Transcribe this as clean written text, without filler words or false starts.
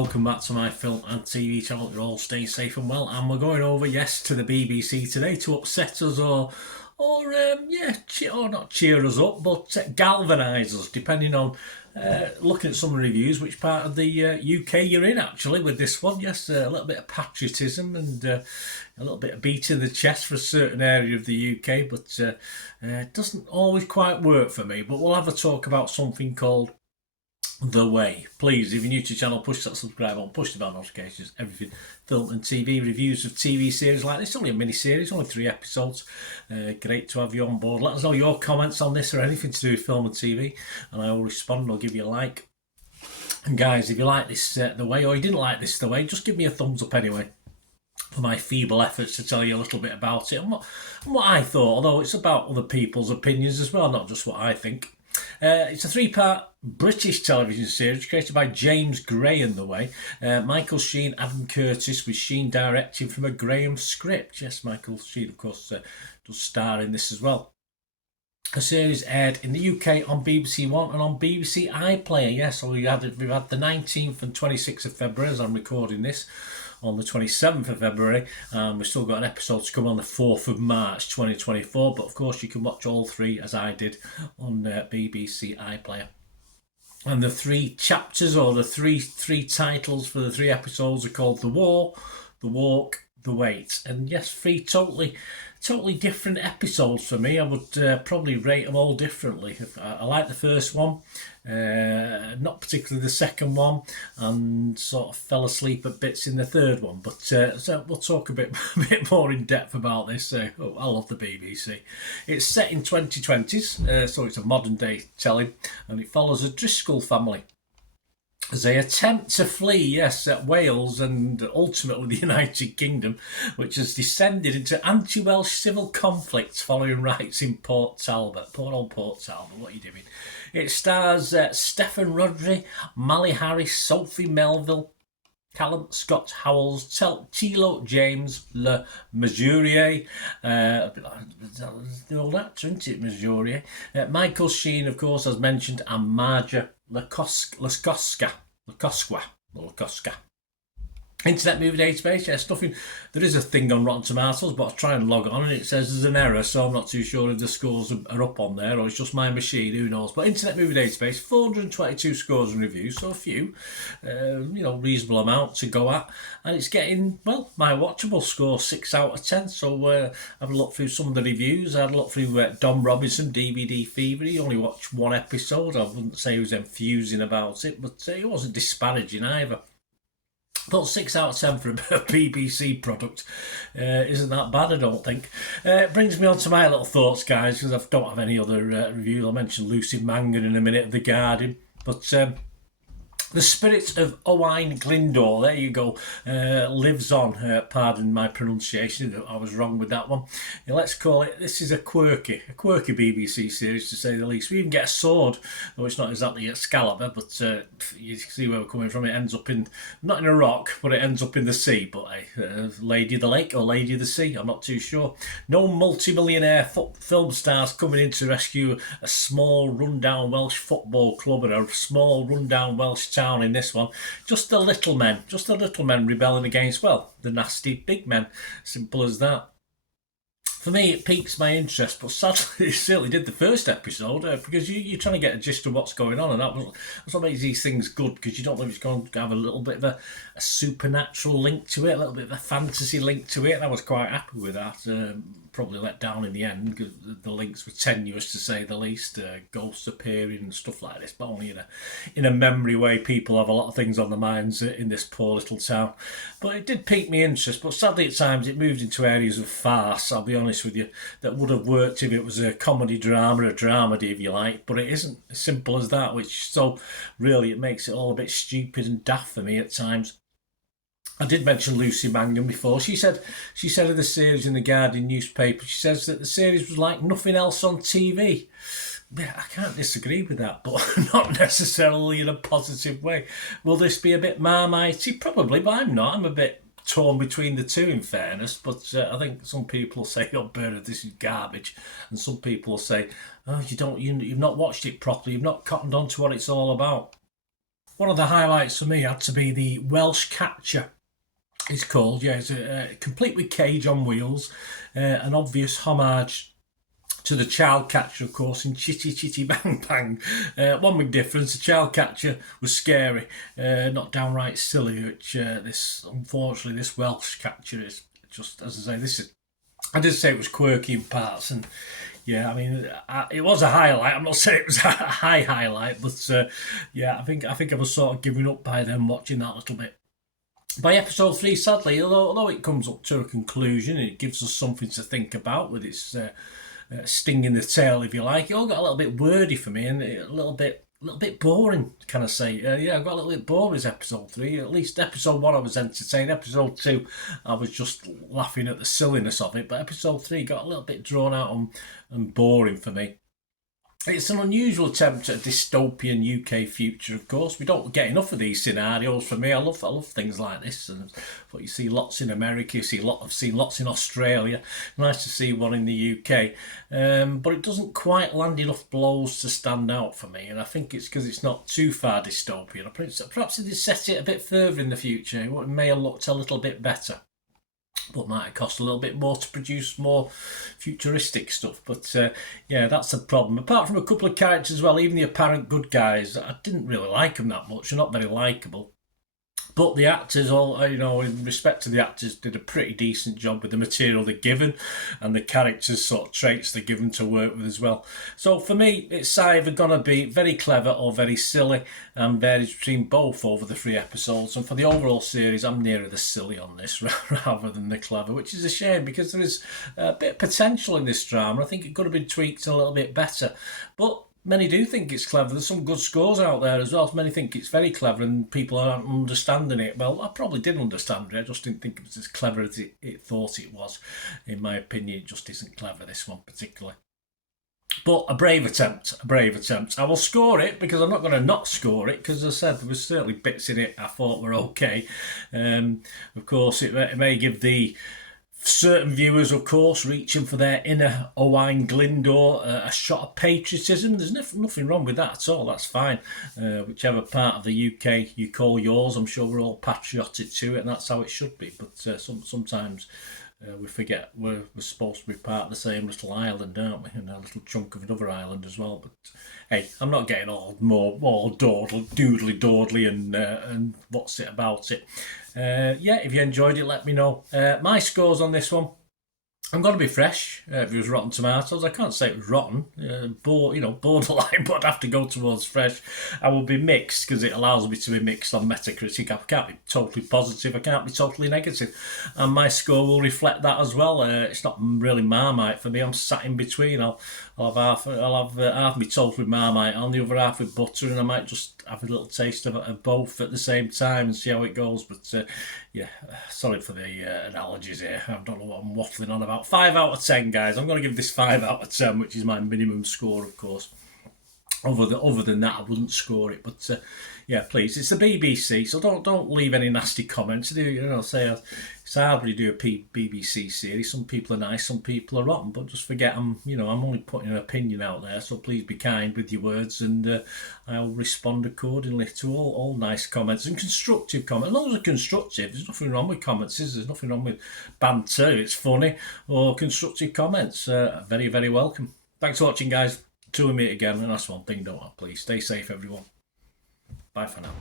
welcome back to my film and TV channel. You're all staying safe and well, and we're going over, yes, to the BBC today to upset us or not cheer us up, but galvanise us, depending on looking at some reviews, which part of the UK you're in actually with this one. Yes, a little bit of patriotism and a little bit of beat in the chest for a certain area of the UK, but it doesn't always quite work for me. But we'll have a talk about something called The Way. Please, if you're new to the channel, push that subscribe button, push the bell notifications, everything film and TV reviews of TV series like this. Only a mini series, only 3 episodes. Great to have you on board. Let us know your comments on this or anything to do with film and TV, and I will respond. I'll give you a like. And guys, if you like this The Way, or you didn't like this The Way, just give me a thumbs up anyway for my feeble efforts to tell you a little bit about it and what I thought, although it's about other people's opinions as well, not just what I think. It's a 3-part British television series created by James Gray in The Way. Michael Sheen, Adam Curtis, with Sheen directing from a Graham script. Yes, Michael Sheen, of course, does star in this as well. The series aired in the UK on BBC One and on BBC iPlayer. Yes, so we've had the 19th and 26th of February as I'm recording this, on the 27th of February. We've still got an episode to come on the 4th of March 2024, but of course you can watch all 3 as I did on BBC iPlayer. And the 3 chapters, or the three titles for the 3 episodes, are called The War, The Walk, The Wait. And yes, 3 totally different episodes for me. I would probably rate them all differently. I like the first one, not particularly the second one, and sort of fell asleep at bits in the third one. But so we'll talk a bit more in depth about this. I love the BBC. It's set in 2020s, so it's a modern day telling, and it follows a Driscoll family as they attempt to flee, yes, Wales and ultimately the United Kingdom, which has descended into anti-Welsh civil conflicts following riots in Port Talbot. Poor old Port Talbot, what are you doing? It stars Stephen Rodri, Mally Harris, Sophie Melville, Callum Scott Howells, Tilo James Le Mesurier, the old actor, isn't it, Mesurier? Michael Sheen, of course, as mentioned, and Marja Lakoska. Internet Movie Database, yes, nothing. There is a thing on Rotten Tomatoes, but I try and log on and it says there's an error, so I'm not too sure if the scores are up on there or it's just my machine, who knows. But Internet Movie Database, 422 scores and reviews, so a few, reasonable amount to go at. And it's getting, well, my watchable score, 6 out of 10. So I've looked through some of the reviews. I had a look through Dom Robinson, DVD Fever. He only watched 1 episode. I wouldn't say he was enthusing about it, but he wasn't disparaging either. But 6 out of 10 for a BBC product isn't that bad, I don't think. It brings me on to my little thoughts, guys, because I don't have any other reviews. I'll mention Lucy Mangan in a minute of The Guardian. But the spirit of Owain Glyndor, there you go, lives on. Pardon my pronunciation, I was wrong with that one. Let's call it, this is a quirky BBC series, to say the least. We even get a sword, though it's not exactly Excalibur, but you see where we're coming from. It ends up in, not in a rock, but it ends up in the sea. But Lady of the Lake or Lady of the Sea, I'm not too sure. No multi-millionaire film stars coming in to rescue a small rundown Welsh football club and a small rundown Welsh town in this one. Just the little men rebelling against, well, the nasty big men. Simple as that. For me, it piques my interest, but sadly, it certainly did the first episode, because you're trying to get a gist of what's going on, and that's what makes these things good, because you don't know if it's going to have a little bit of a supernatural link to it, a little bit of a fantasy link to it, and I was quite happy with that. Probably let down in the end, because the links were tenuous, to say the least. Ghosts appearing and stuff like this, but only in a memory way. People have a lot of things on their minds in this poor little town. But it did pique me interest, but sadly at times it moved into areas of farce, I'll be honest with you, that would have worked if it was a comedy drama, a dramedy if you like, but it isn't as simple as that, which so really it makes it all a bit stupid and daft for me at times. I did mention Lucy Mangan before. She said of the series in the Guardian newspaper, she says that the series was like nothing else on TV. Yeah, I can't disagree with that, but not necessarily in a positive way. Will this be a bit Marmitey? Probably, but I'm not. I'm a bit torn between the two, in fairness. But I think some people will say, "Oh, Bernard, this is garbage," and some people will say, "Oh, you've not watched it properly. You've not cottoned on to what it's all about." One of the highlights for me had to be the Welsh Catcher. It's called, yeah. It's complete with cage on wheels, an obvious homage to the child catcher, of course, in Chitty Chitty Bang Bang. One big difference: the child catcher was scary, not downright silly. Which unfortunately, this Welsh catcher is just, as I say, this is. I did say it was quirky in parts, and yeah, I mean, it was a highlight. I'm not saying it was a high highlight, but yeah, I think I was sort of giving up by then watching that little bit. By episode 3, sadly, although it comes up to a conclusion, it gives us something to think about with its sting in the tail, if you like. It all got a little bit wordy for me and a little bit boring, can I say? Yeah, I got a little bit bored with episode 3. At least episode 1 I was entertained. Episode 2 I was just laughing at the silliness of it. But episode 3 got a little bit drawn out and boring for me. It's an unusual attempt at a dystopian UK future, of course. We don't get enough of these scenarios for me. I love things like this. And but you see lots in America, I've seen lots in Australia. Nice to see one in the UK. But it doesn't quite land enough blows to stand out for me. And I think it's because it's not too far dystopian. Perhaps if they set it a bit further in the future, it may have looked a little bit better. But might have cost a little bit more to produce more futuristic stuff. But yeah, that's the problem. Apart from a couple of characters as well, even the apparent good guys, I didn't really like them that much. They're not very likeable. But the actors, in respect to the actors, did a pretty decent job with the material they're given and the characters' sort of traits they're given to work with as well. So for me, it's either going to be very clever or very silly, and varies between both over the 3 episodes. And for the overall series, I'm nearer the silly on this rather than the clever, which is a shame because there is a bit of potential in this drama. I think it could have been tweaked a little bit better. But many do think it's clever. There's some good scores out there as well. Many think it's very clever and people aren't understanding it. Well, I probably did understand it. I just didn't think it was as clever as it thought it was. In my opinion, it just isn't clever, this one particularly. But a brave attempt. I will score it because I'm not going to not score it because, as I said, there was certainly bits in it I thought were okay. Of course, it may give the certain viewers, of course, reaching for their inner Owain Glyndor, a shot of patriotism. There's nothing wrong with that at all. That's fine. Whichever part of the UK you call yours, I'm sure we're all patriotic to it, and that's how it should be. But sometimes we forget we're supposed to be part of the same little island, aren't we? And a little chunk of another island as well. But hey, I'm not getting all doodly dawdly and what's it about it. Yeah, if you enjoyed it, let me know. My scores on this one, I'm going to be fresh. If it was Rotten Tomatoes, I can't say it was rotten. Borderline, but I'd have to go towards fresh. I will be mixed because it allows me to be mixed on Metacritic. I can't be totally positive. I can't be totally negative. And my score will reflect that as well. It's not really Marmite for me. I'm sat in between. I'll have half my toast with Marmite on, the other half with butter, and I might just have a little taste of both at the same time and see how it goes. But yeah, sorry for the analogies here. I don't know what I'm waffling on about. 5 out of 10, guys. I'm going to give this 5 out of 10, which is my minimum score, of course. Other than that, I wouldn't score it. But yeah, please, it's the BBC, so don't leave any nasty comments. Say it's hard when you do a BBC series. Some people are nice, some people are rotten. But just forget, I'm only putting an opinion out there. So please be kind with your words, and I'll respond accordingly to all nice comments and constructive comments. As long as they're constructive, there's nothing wrong with comments. There's nothing wrong with banter. It's funny or constructive comments. Very, very welcome. Thanks for watching, guys. Till we meet again, and that's one thing, don't I? Please stay safe, everyone. Bye for now.